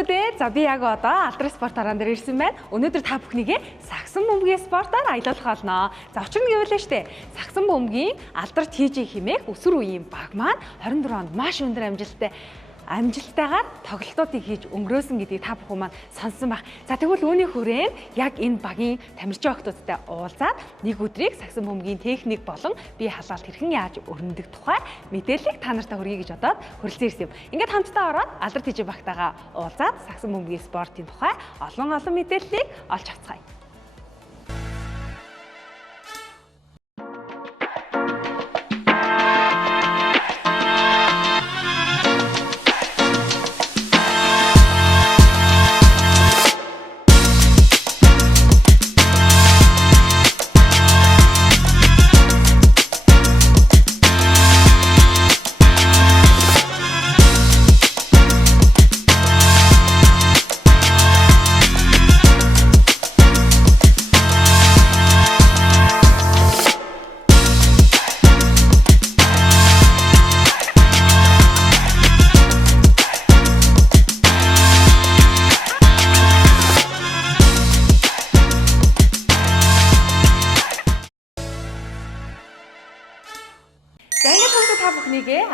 хүүхдүүдээ за би яг одоо алдрын спорт хараан дээр ирсэн байна. Өнөөдөр та бүхнийгээ сагсан бөмбөгийн спортоор аялуулах болно. За учир нь гэвэл штэ. Сагсан бөмбөгийн алдарт хийж хэмээх өсвөр үеийн баг маань 24 онд маш өндөр амжилттайгаар тоглолтуудыг хийж өнгөрөөсөн гэдгийг та бүхэн маань сонссон баг. За тэгвэл үүний хүрээнд яг энэ багийн тамирчин охтуудтай уулзаад нэг өдрийг сагсан бөмбөгийн техник болон бие халаалт хэрхэн яаж өрнөдөг тухай мэдээллийг та нартай хүргэе гэж бодоод хүрэлцэн ирсэн юм. Ингээд хамтдаа ороод алдарт хийж багтайгаа уулзаад сагсан бөмбөгийн спортын тухай олон мэдээллийг олж авцгаая.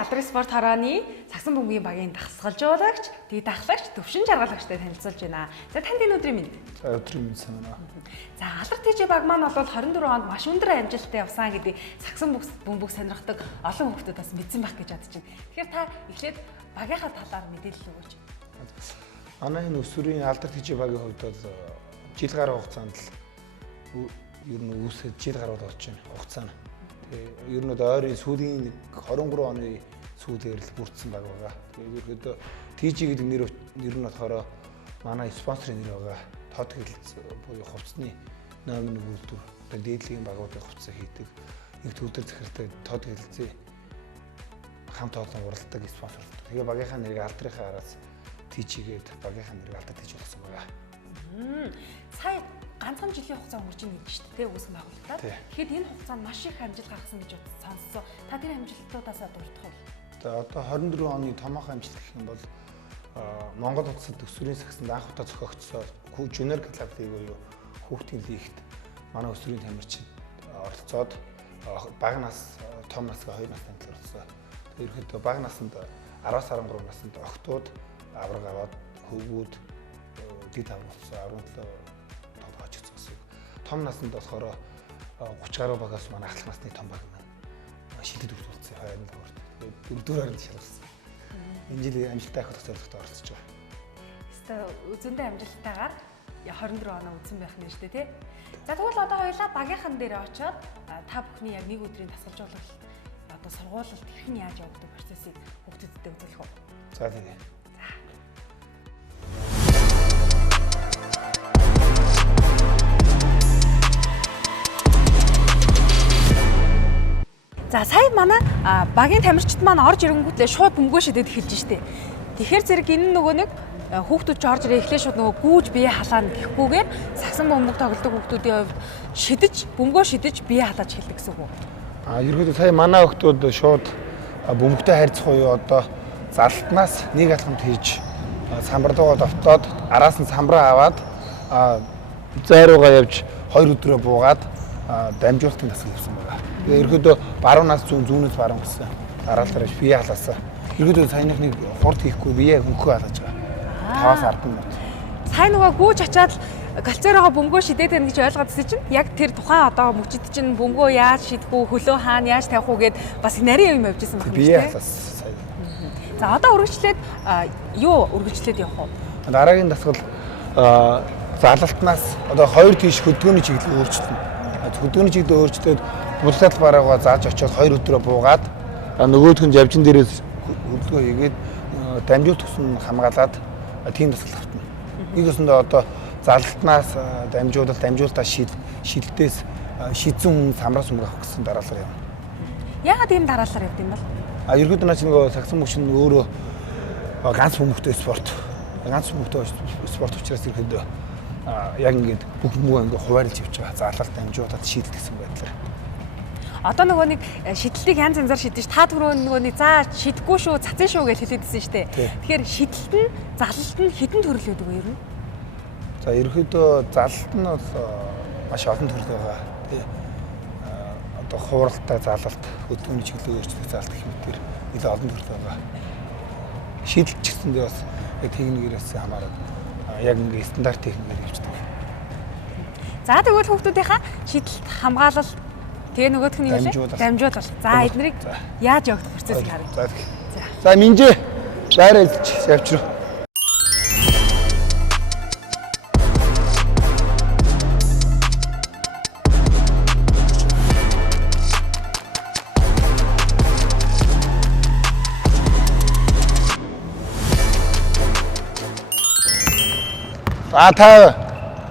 Алдрын спорт харааны сагсан бөмбөгийн багийн дасгалжуулагч, даглагч, төвшин жаргалагчтай танилцуулж байна. За танд энэ өдрийн мэнд. За өдрийн мэнд сайн байна. За алдарт хийж баг маань бол 24 онд маш өндөр амжилттай явсан гэдгийг сагсан бөмбөг сонирхдаг олон хүмүүс бас мэдсэн байх гэж бодож байна. Тэгэхээр та эхлээд багийнхаа талаар мэдээлэл өгөөч. Манай энэ өсвөрийн алдарт хийж багийн хувьд бол жил гаруй хугацаанд л ер нь үүсэж жил гаруй болж байна хугацаа. Ер нь ойрын сүүлийн 23 оны сүүлээр л бүрдсэн баг байгаа. Тэгээд ерөөдөө TG гэдэг нэр нь болохоор манай спонсорын нэр байгаа. Тод хэлэлц буюу хувцсны номын үйлдвэр. Дээдлийн багуудын хувцас хийдэг. Нэг төвдөр захиралтай тод хэлэлцээ хамт олон уралдаг спонсор. Тэгээ багийнхаа нэрийг алдрынхаа араас TG гээд багийнхаа нэрийг алдарт хийж болсон байгаа. Сая ганцхан жилийн хугацаа өнгөрч ийн гэж шүү дээ үүсгэн байгуулалтаа. Тэгэхэд энэ хугацаанд маш их амжилт гаргасан гэж сонссоо. Та тэр амжилтуудаас дурдах уу? За одоо 24 оны томоохон амжилт гэх юм бол Монгол улсад өсвөрийн сагсанд анх удаа зохиогдсон Junior Club League буюу хүүхдийн лигт манай өсвөрийн тамирчин оролцоод бага нас, том насгаа 2 настай оролцсон. Ерөнхийдөө бага насанд 10-аас 13 наснд охтууд авраг аваад хөвгүүд дид аврагсан 17 том насанд болохоор 30 гаруй багаас манай ахлах насны том баг маань шилдэд хүрсэн хойно л орд. Тэгээд дөрөвдүгээр нь шалгасан. Энэ жилийн амжилттай ахлах зорилготой оролцож байгаа. Хэвээ үзэндээ амжилттайгаар 24 оноо үзсэн байх нь шүү дээ тий. За тэгвэл одоо хоёулаа багийнхан дээр очиод та бүхний яг нэг өдрийн дасгалжуулалт одоо сургуулалт хэрхэн яаж явагддаг процессыг хүүхдүүдэд үзүүлэх үү? За тийм. За сая манай багийн тамирчид маань орж ирэнгүүтлээ шууд бөмбөгөө шидэд эхэлж штэ. Тэгэхээр зэрэг энэ нөгөө нэг хүүхдүүд орж ирээ эхлээ шууд нөгөө гүүж бие халаана гэхгүйгээр сагсан бөмбөг тоглодог хүүхдүүдийн хувьд бөмбөгөө шидэж бие халааж эхэлдэг гэсэн үг үү? Ерөнхийдөө сая манай хүүхдүүд шууд бөмбөгтэй харьцах уу одоо залтнаас нэг алхамд хийж самбарлуугаа довтоод араас нь самбраа аваад зайруугаа явж 2 өдрөө буугаад дамжуулалтын дасгал хийсэн байгаа. Тэгээ ерөөдөө баруун нас зүүнээс баруун гэсэн дараалалаар бие халаасан. Ерөөдөө саяных нэг хурд хийхгүй бие хөнхөө халааж байгаа. 5-10 минут. Сайн нөгөө гүүж очиад галцаараа бөмбөгөө шидээд байна гэж ойлгоодсэн чинь яг тэр тухайн одоо мөчид чинь бөмбөгөө яаж шидэх үү, хөлөө хаана яаж тавих уу гэд бас нарийн юм явьжсэн байна. Бие халаасан. За одоо үргэлжлээд юу үргэлжлээд явах уу? Дараагийн дасгал залалтнаас одоо 2 тийш хөдөлгөөний чиглэл өөрчлөлтөн. Хөдөлгөөний чиглэл өөрчлөлтөд бултал бараагаа зааж очиод 2 өдрөө буугаад нөгөөх нь явжин дээрээс хөдөлгөөн хийгээд дамжуулт төсөн хамгаалаад тийм дасгал автна. Нэг өсөндөө одоо залтнаас дамжуулалтаа шилдээс шидзэн самраас өмнөх гэсэн дараалал явна. Яагаад ийм дараалал явд юм бол? Ерөнхийдөө наач нэг сагсан мөч нь өөрөө ганц бөмбөгтэй спорт. Ганц бөмбөгтэй спорт учраас ерөнхийдөө яг ингээд бүх бөмбөг ингээд хуваарлж явж байгаа. Заалалт дамжуулаад шийдэл гэсэн байдлаар. Одоо нөгөө нэг шидэлтийг янз янзаар шидэж ш. Та түрүү нөгөө нэг за шидэхгүй шүү, цацсан шүү гэж хэлээдсэн шүү дээ. Тэгэхээр шидэлт нь, залалт нь хэдэн төрөл байдаг вэ ер нь? За ерөөхдөө залалт нь бол маш олон төрөл байгаа. Тий. Одоо хууралтай залалт, хөдөлгөөний чиглэлээр өөрчлөлт залалт гэх мэтээр нэлээд олон төрөл байгаа. Шидэлт ч гэсэндээ бас яг техникээс хамаарат яг ингээ стандарт техникээр явуулдаг. За тэгвэл хүүхдүүдийнхаа шидэлт хамгаалал тэгээ нөгөөх нь юу вэ? Дамжуулал. За эднэрийг яаж явагдах процессыг харъя. За Минжээ байраа илж явчихруу.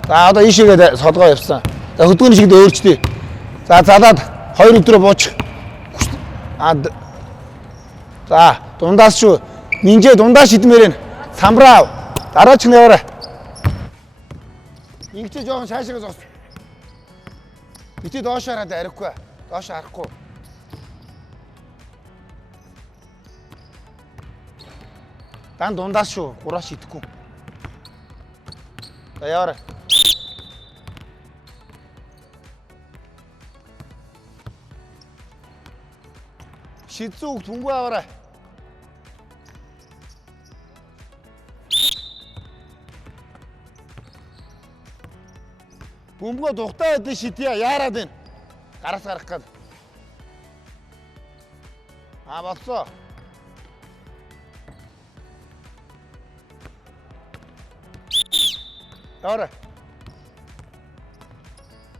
За одоо ийшээгээ солгоо явсан. За хөдөлгөөний шигд өөрчлөе. За залаад 2 өдрөө буучих. За дундаас шүү. Минжээ дундаас шидмээр нь. Самбраа. Дараач нь яваарай. Ингэчээ жоохон шаашаа зогс. Битээ доош хараад арихгүй. Доош харахгүй. Дан дундаас шүү. Гураа шидэхгүй. За яваарай. Шидзүүг түнгүй аваарай. Бөмбөгөө духтаа өдөө шидья яарад байна. Гараас гарах гээд. Болсоо. Яваарай.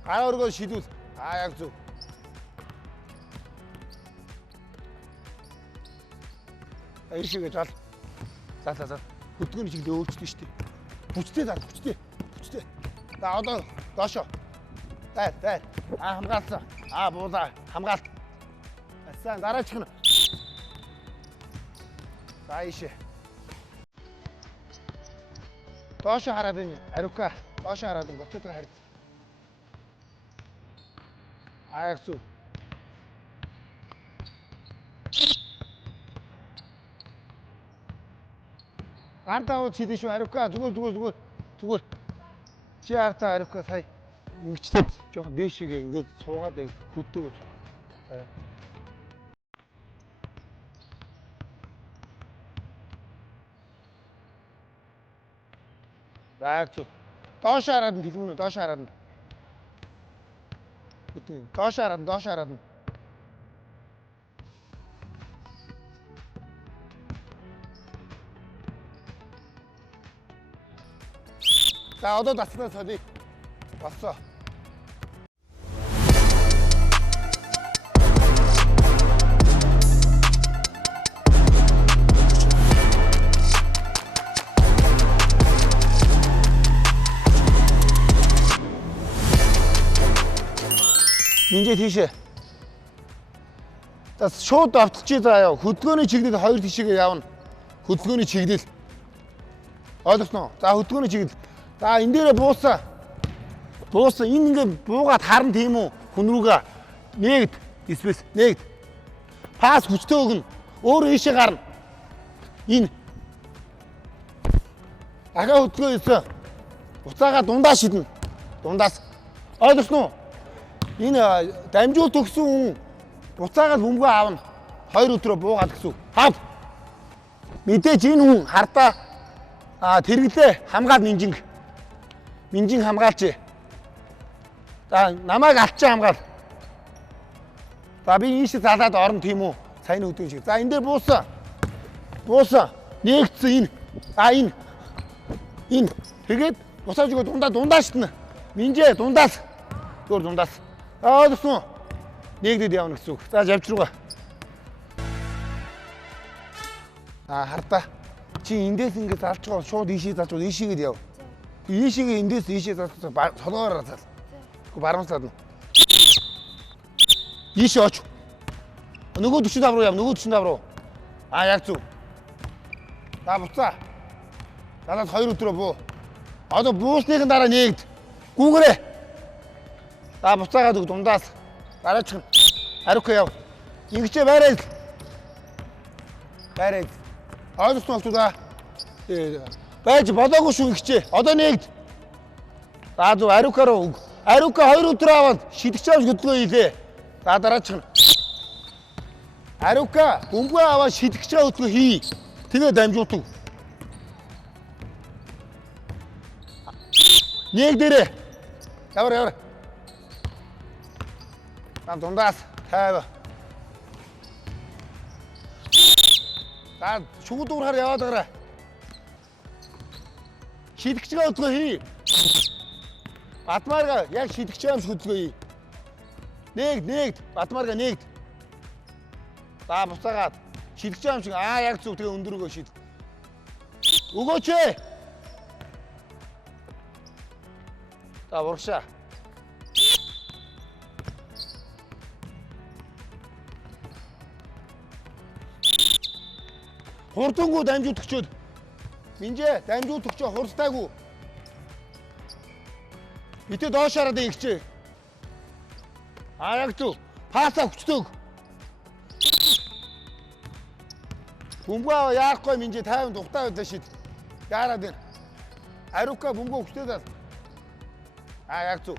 Гараа өргөө шидүүл. Яг зөв. Ийшээгээ зал. За. Хөдөлгөөний чиглэлээ өөрчлөж штий. Хүчтэй зал, хүчтэй. За одоо доошо. Дай. Хамгаалсан. Буулаа. Хамгаалт. Асан дараачих нь. За ийшээ. Доошо хараад байна. Ариука. Доошо хараад байна. Гоцтой хараад. Яг зөв. Ардаа чидэж шүү ариука. Зүгээр. Чи артаа ариука сая ингэчтэй жоохон дээшээгээ ингээд суугаад хөдөө. Яг зөв. Доош хараад хэлмэнэ, доош хараад. Доош хараад. За одоо дацнаа солиё. Болсоо. Минжээ тийшээ. Тас шууд автчих заяа. Хөдөлгөөний чиглэл 2 тишээгээ явна. Хөдөлгөөний чиглэл. Ойлгосноо? За хөдөлгөөний чиглэл. За энэ дээрээ буусан. Энэ ингээд буугаад харна тийм үү? Хүн рүүгээ нэгд спейс нэгд. Пас хүчтэй өгнө. Өөрөө ийшээ гарна. Энэ. Ахаа хөдөлгөө ийсэн. Уцаагаа дундаас шиднэ. Дундаас. Ойлгосноо? Энэ дамжуулт өгсөн хүн уцаагаад бөмбөгөө аавна. 2 өдрөө буугаад гэсэн. Хав. Мэдээж энэ хүн хардаа тэргэлээ хамгаал Минжин хамгаалч. За намайг алчаа хамгаал. За би ийшээ залаад орно тийм үү? Сайн өдөн шиг. За энэ дээр буусан. Нэгдсэн энэ. Энэ. Тэгээд босоож өгөө дундаас шиднэ. Минжээ дундаас. Зөөр дундаас. Ойлгосон уу? Нэгдэд явна гэсэн үг. За явж руугаа. Хардаа. Чи эндээс ингэ залж байгаа шууд ийшээ залж ийшээгээд яв. Ийшээгээ эндээс ийшээ залж солоороо зал. Баруунсаад нь. Ийшээ оч. Нөгөө 45 руу яв. Нөгөө 45 руу. Яг зөв. За буцаа. Далаад 2 өдрөө буу. Одоо буусныхын дараа нэгд. Гүүгээрээ. За буцаагаад өг дундаас. Дараачих нь. Арука яв. Ингэчээ байраа. Байраа. Ойлгосон болтуу. Байж болоогүй шүү ингэчээ. Одоо нэгд. За зөв Арука руу. Арука 2 өдөр аваад шидэгч авч хөдөлгөө хийлээ. За дараачих нь. Арука бөмбөгөө аваад шидэгч хөдөлгөө хий. Тэгээ дамжуулдаг. Нэг дээрээ. Яваа. Там дундаас тайва. За шууд уурахаар яваад гараа. Шидэгчгээ хөдөлгөө хий. Батмаарга яг шидэгчээ амс хөдөлгөө хий. Нэгд. Батмаарга нэгд. За буцаагаад шидэгчээ амс яг зүг тэгээ өндөргөө шид. Өгөөч ээ. За урагшаа. Хурдангуу дамжуултгчод. Минжээ дамжуултгчоо хурдтайгуу. Битээ доошаараа дээгчээ. Яг зү. Пасаа хүчтэйг. Бөмбөгөө яахгүй минжээ 50 тухтай удаа шид. Яарад байна. Арука бөмбөгөө хүчтэй даа. Яг зү.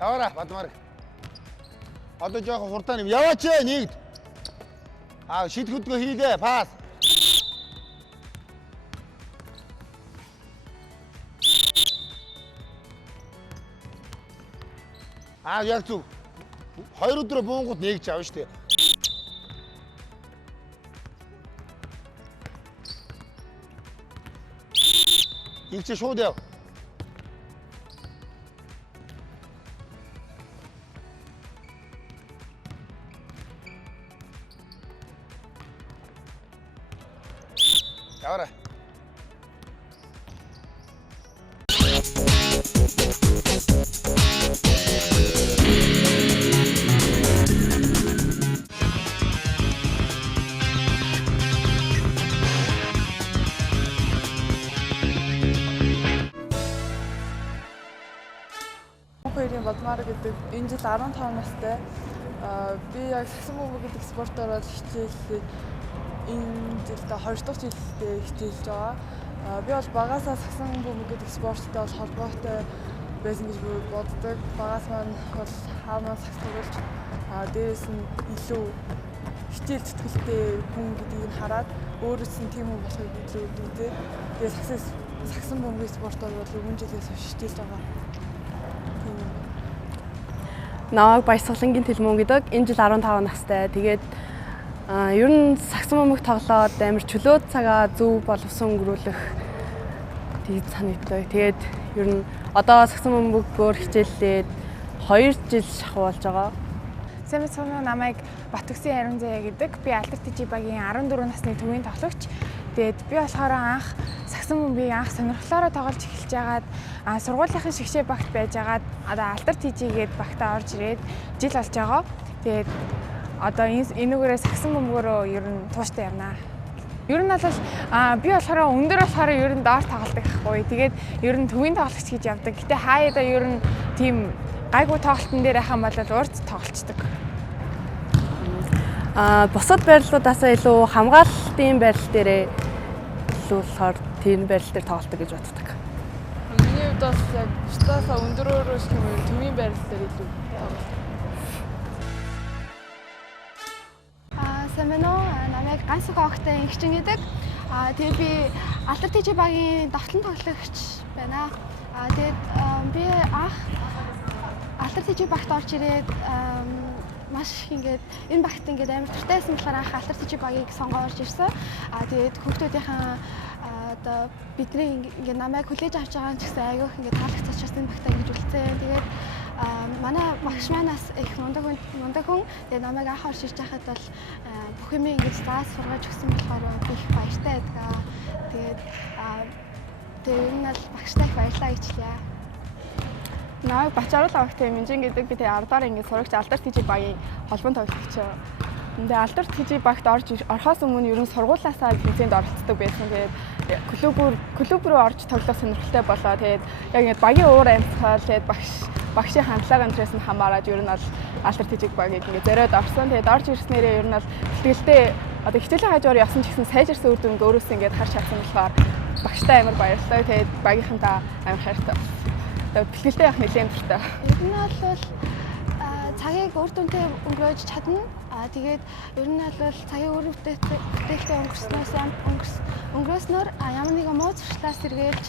Яваа Батмаар. Одоо жоохон хурдан юм. Яваач ээ нэгд. Шид хөдөлгөө хийлээ. Пас. Яг зүг. 2 өдрөө буунгууд нэгж авна штэ. Игч шууд яв. Яваа. Хоёрын Батмаар гэдэг энэ жил 15 настай. Би яг сагсан бөмбөг гэдэг спортоор бол хичээлээ энэ жилдээ 2 дахь жилдээ хичээлж байгаа. Би бол багасаа сагсан бөмбөг гэдэг спорттой бол холбоотой байсан гэж би боддог. Багаас маань бол хаамаа сагс тоглож дээрээс нь илүү хичээл зүтгэлтэй хүн гэдгийг хараад өөрөөс нь тийм хүн болохыг илүү үздэг. Тэгээ сагсан бөмбөгийн спортоор бол өмнө жилээс хичээлж байгаа. Намайг Баясгалангийн Тэлмөн гэдэг. Энэ жил 15 настай. Тэгээд ер нь сагсан бөмбөг тоглоод амар чөлөө цагаа зөв боловсон өнгөрүүлэх тийм санагддаг. Тэгээд ер нь одоо сагсан бөмбөгөөр хичээллээд 2 жил шахуулж байгаа. Сайн мэцэн намайг Батүксийн Харин Заяа гэдэг. Би Алтар Тижи багийн 14 насны төвийн тоглогч. Тэгээд би болохоор анх сагсан бөмбөгийг анх сонирхлоороо тоглож эхэлж байгаад сургуулийнхын шигшээ багт байж байгаад одоо Алтар Тижи гээд багтаа орж ирээд жил болж байгаа. Тэгээд одоо энүүгээрээ сагсан бөмбөгөөрөө ер нь тууштай явнаа. Ер нь бол би болохоор өндөр болохоор ер нь доор тоглодог байхгүй. Тэгээд ер нь төвийн тоглогч гэж явдаг. Гэтэ хаяада ер нь тийм гайгүй тоглолтын дээр яхан бол урд тоглолцдог. Бусад байрлалуудаас илүү хамгаалалтын байрлал дээрээ илүү болохоор тийм байрлал дээр тоглодог гэж боддог. Миний хувьд бас яг штаасаа өндөрөөрөө шиг юм төвийн байрлал дээр илүү тоглодог. Сэмэнэ намайг Ганцхан Огтой Игчин гэдэг. Тэгээд би Алтар Тижи багийн давталын тоглогч байна. Тэгээд би анх Алтар Тижи багт орж ирээд маш ингээд энэ багт ингээд амар туртайсан болохоор анх Алтар Тижи багийг сонгоод орж ирсэн. Тэгээд хүүхдүүдийнхэн одоо бидний ингээд намайг хүлээж авч байгаа ч гэсэн айгүйх ингээд таалагдчихсан учраас энэ багтаа ингэж үлдсэн. Тэгээд манай багш манаас их мундаг хүн. Тэгээд намайг анх орж ирж байхад бол бүх юм ингэж заас сургаж өгсөн болохоор би их баяртай байдаг. Тэгээд энэ бол багштай их баярлалаа гэж хэлье. Намайг Бачааруулаа Огтой Минжин гэдэг. Би тэгээ 10 дахь ангид сурагч Алтар Тижи багийн холбоон тоглогч. Тэгээ алдарт TG багт орохоос өмнө ер нь сургуулиасаа тэмцээнд оролцдог байсан. Тэгээд клуб руу орж тоглох сонирхолтой болоо. Тэгээд яг ингэ багийн уур амьсгал тэгээд багшийн хандлага амтраас нь хамаараад ер нь бол алдарт TG багийг ингэ зориод орсон. Тэгээд орж ирснээрээ ер нь бол бэлтгэлтэй одоо хичээлийн хажуугаар явсан ч гэсэн сайжирсан үр дүнг өөрөөсөө ингэ харж чадсан болохоор багштай амар баярлалаа. Тэгээд багийнхантаа амар хайртай. Тэгээд бэлтгэлтэй явах нэлээд дуртай. Ер нь бол цагийг үр дүнтэй өнгөрөөж чадна. Тэгээд ер нь бол цагийг үр бүтээлтэй өнгөрөөснөөр ямар нэгэн муу зуршлаас сэргийлж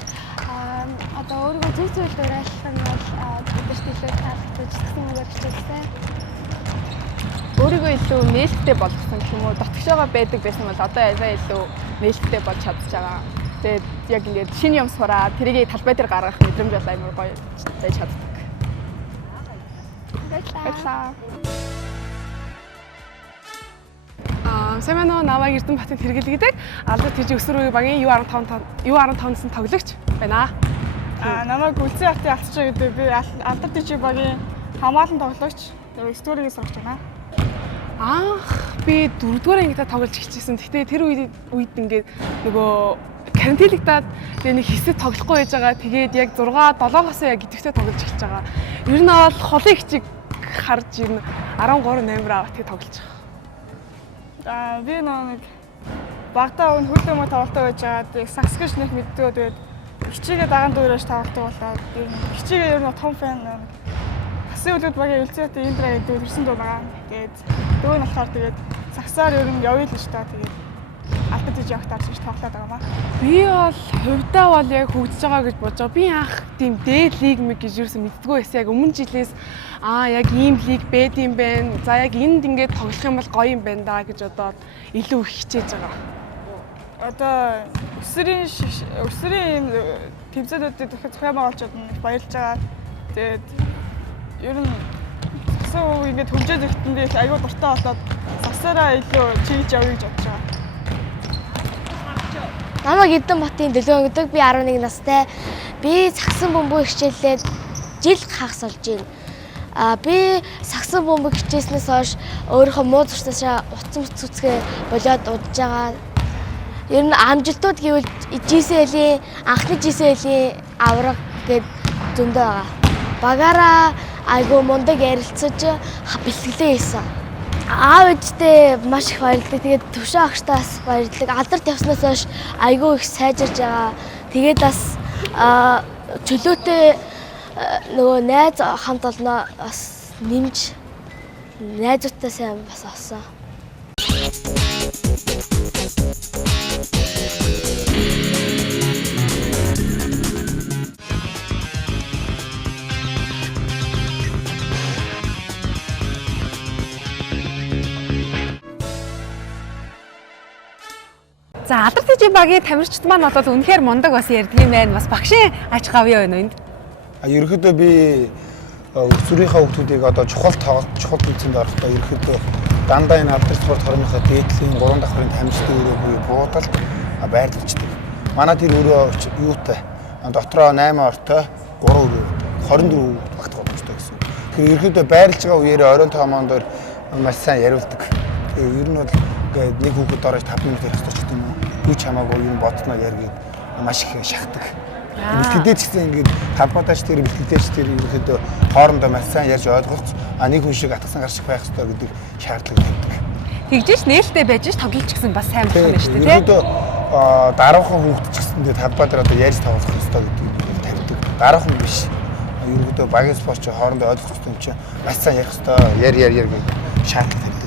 одоо өөрийгөө зөв зөвлөд уриалгах нь бол бидэрт илүү таалагдаж гэсэн үгээр хичээлсэн. Өөрийгөө илүү нээлттэй болгосон гэх юм уу, дотгошоогоо байдаг байсан бол одоо арай илүү нээлттэй болж чадж байгаа. Тэгээд яг ингээд шинэ юм сураад тэрийг талбай дээр гаргах мэдрэмж бол амар гоё байж чаддаг. Баярлалаа. Сэмэнэ намайг Эрдэнэбаатад хэрэглэдэг алдарт TG өсвөр үеийн багийн U15-ны тоглогч байна. Намайг Үлзий Артын Алсчаа гэдэг. Би алдарт TG багийн хамгаалан тоглогч студиогээс сурч байна. Би 4-р ангидаа тоглож эхэлчихсэн. Гэхдээ тэр үед ингээд нөгөө карантинлагдаад тэгээ нэг хэсэг тоглохгүй байж байгаа. Тэгээд яг 6-7-оос яг идэвхтэй тоглож эхэлж байгаа. Ер нь бол холын хичиг харж ер нь 13-8 аваад тэгээ тоглож байгаа. Би нэг багтаа хөл юм тоглолтоо байж байгаа. Сакс гэж нэг мэддэг. Тэгээд хичээгээ дагаан дүүрэж тоглолтоо болоод хичээгээ ер нь том фэн. Хасын үлүүд багийн Үлзийтэй Индра гэдэг төрсэн дуу байгаа. Тэгээд дөө нь болохоор тэгээд саксаар ер нь явъя л шүү дээ. Тэгээд алдарт TG явахтаар ч тоглоод байгаа маа. Би бол хувьдаа бол яг хөгжиж байгаа гэж бодож байгаа. Би анх тийм дээд лиг мэг гэж юусэн мэддэггүй байсан. Яг өмнө жилээс яг ийм лиг бэд юм байна. За яг энд ингээд тоглох юм бол гоё юм байна да гэж одоо илүү их хичээж байгаа. Одоо өсвөрийн ийм тэмцээлүүдэд зохион байгуулалтууд нь баярлж байгаа. Тэгээд ер нь саксаа ингээд хөгжөөд ирэхдээ аюул дуртай болоод саксаараа илүү чиглэж явъя гэж бодож байгаа. Намайг Эрдэнэбаатын Дэлгэн гэдэг. Би 11 настай. Би саксан бөмбөг хичээлээд жил хагас болж байна. Би саксан бөмбөг хичээснээс хойш өөрийнхөө муу зурсаашаа утсан үцгээ болоод удаж байгаа. Ер нь амжилтууд гэвэл GCL-ийн анхны GCL-ийн авраг гээд зөндөө байгаа. Багаараа айгуу мундаг ярилцаж бэлтгэлээ хийсэн. Аав ээжтэй маш их баярлалаа. Тэгээд төвшин агштаас баярлалаа. Алдарт явснаас хойш айгүй их сайжирж байгаа. Тэгээд бас чөлөөтэй нөгөө найз хамт олноо бас нэмж найзуудтай сайн бас олсон. За алдарт TG багийн тамирчид маань бол үнэхээр мундаг бас ярьдаг юм байна. Бас багшийн ач гавьяа байна уу энд? Ерөнхийдөө би өсвөрийнхөө хүүхдүүдийг одоо чухал тэмцээнд орохдоо ерөнхийдөө дандаа энэ алдарт спорт хорныхоо дээдлийн 3 давхрын тамирчдын өрөө буудалд байрлуулдаг. Манай тэр өрөө юутай? Дотроо 8 ортой 3 өрөө 24 багт голчтой гэсэн. Тэр ерөнхийдөө байрлаж байгаа үеэр оройн тоомондор маш сайн яриулдаг. Тэгээ ер нь бол ингээд нэг хүүхэд орож 5 минут ярих хэрэгтэй ч гэдэг юм уу? Хүч хамаагүй юм бодсноо яргээд маш их шахдаг. Бэлтгэлтэй ч гэсэн ингээд талбайтаач тэр бэлтгэлтэйч тэр ерөнхийдөө хоорондоо маш сайн ярьж ойлголц нэг хүн шиг атгсан гар шиг байх хэрэгтэй гэдэг шаардлага тавьдаг. Тэгжээч нээлттэй байж ш тоглож ч гэсэн бас сайн болох юм байна шүү дээ. Ерөнхийдөө дараахан хүүхэд ч гэсэн тэр талбай дээр одоо ярьж тоглох хэрэгтэй гэдэг тавьдаг. Дараахан биш. Ерөнхийдөө багийн спортч хоорондоо ойлгох хэрэгтэй юм чинь маш сайн ярих хэрэгтэй. Яр гэдэг шаардлага тавьдаг.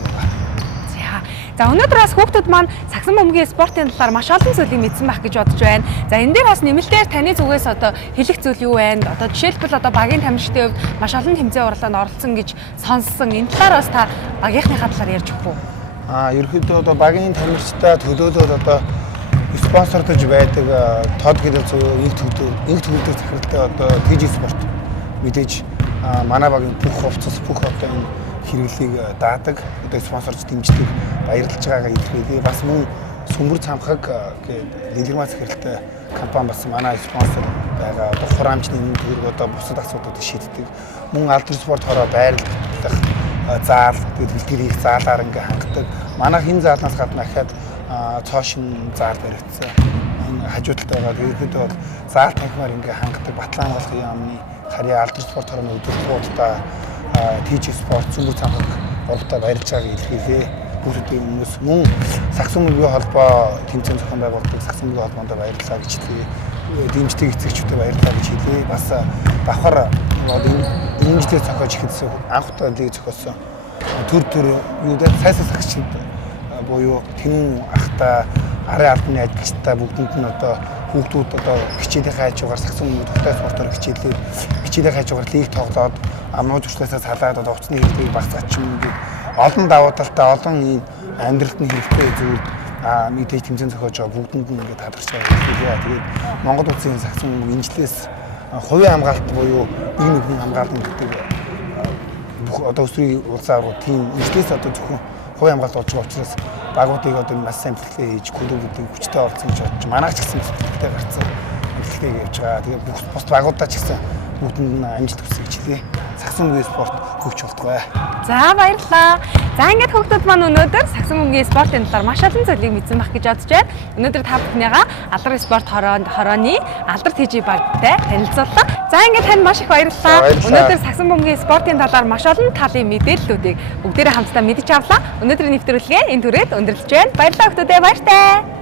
За өнөөдөр бас хүүхдүүд маань сагсан бөмбөгийн спортын талаар маш олон зүйлийг мэдсэн байх гэж бодож байна. За энэ дээр бас нэмэлтээр таны зүгээс одоо хэлэх зүйл юу байна? Одоо жишээлбэл одоо багийн тамирчдын хувьд маш олон тэмцээн уралдаанд оролцсон гэж сонссон. Энэ талаар бас та багийнхныхаа талаар ярьж өгөх үү? Ерөнхийдөө одоо багийн тамирчдаа төлөөлөөд одоо спонсордож байдаг тод гэдэг инх төгөлдөр захиралтай одоо TG спорт мэдээж манай багийн бүх хувцас бүх одоо хэрэглийг даадаг, одоо спонсорч дэмждэг, баярлж байгаагаа илэрхийлээ. Бас мөн Сүмбэр цамхаг гэдэг дэлгэрмаа захиралтай компани бас манай спонсор байгаа. Одоо хураамжны нэмэлт төгрөг одоо бусад асуудлуудыг шийддэг. Мөн алдарт спорт хороо байрлах заал тэгээд бэлтгэл хийх заалаар ингээ хангадаг. Манайх энэ заалнаас гадна дахиад цоошин заал баригдсан. Энэ хажуу талд байгаа тэгээд бол заал танхимаар ингээ хангадаг Батлан хамгаалахын яамны харьяа алдар спорт хорооны өдөрлгуудаа TG спорт цэнгүү цамхаг болтой барьж байгааг илэрхийлээ. Бүгдийн хүмүүс мөн Сагсан бөмбөгийн холбоо тэмцээн зохион байгуулдаг Сагсан бөмбөгийн холбоонд баярлалаа гэж хэлээ. Дэмждэг эцэгчүүдэд баярлалаа гэж хэлээ. Бас давхар энэ жилээр зохиож ихэдсэн анх удаа лиг зохиосон төр юудаа сайсан сагчид буюу тэн ахта арын албаны ажилчтай бүгдэнд нь одоо хүүхдүүд одоо хичээлийн хажуугаар Сагсан бөмбөгийн төвтэй спортоор хичээлийн хажуугаар лиг тоглоод амнууд хүртлээсээ салаад одоо уцны хэрэгтэйг багцаач юм гээд олон давуу талтай олон амьдралд нь хэрэгтэй зүйл мэдээж тэмцээн зохиож байгаа бүгдэнд нь ингээд тадарч байгаа хэлээ. Тэгээд Монгол улсын Сагсан бөмбөг инжилээс хувийн хамгаалалт буюу нэг нэгний хамгаалалт гэдэг бүх одоо өсрийн улсын аврагууд тийм инжилээс одоо зөвхөн хувийн хамгаалалт болж байгаа учраас багуудыг одоо маш сайн бэлтгэл хийж клубүүдийн хүчтэй оролцсон гэж бодож манайх ч гэсэн бэлтгэлтэй гарцсан бэлтгэлтэй явж байгаа. Тэгээд бус багуудаа ч гэсэн бүгдэнд нь амжилт хүсье гэж хэлээ. Сагсан бөмбөгийн спорт хөгж болтугай. За баярлалаа. За ингээд хүүхдүүд маань өнөөдөр Сагсан бөмбөгийн спортын талаар маш олон зүйлийг мэдсэн байх гэж бодож байна. Өнөөдөр та бүхнийгаа алдар спорт хорооны алдар TG багтай танилцууллаа. За ингээд танд маш их баярлалаа. Өнөөдөр Сагсан бөмбөгийн спортын талаар маш олон талын мэдээллүүдийг бүгдээрээ хамтдаа мэдэж авлаа. Өнөөдрийн нэвтрүүлгээ энэ түрээд өндөрлөж байна. Баярлалаа хүүхдүүдээ, баяртай.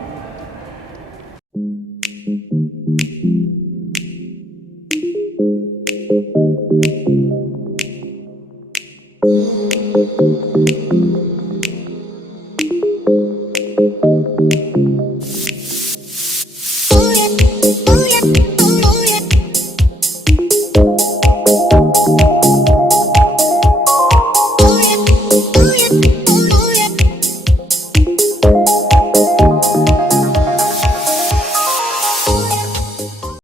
Thank you.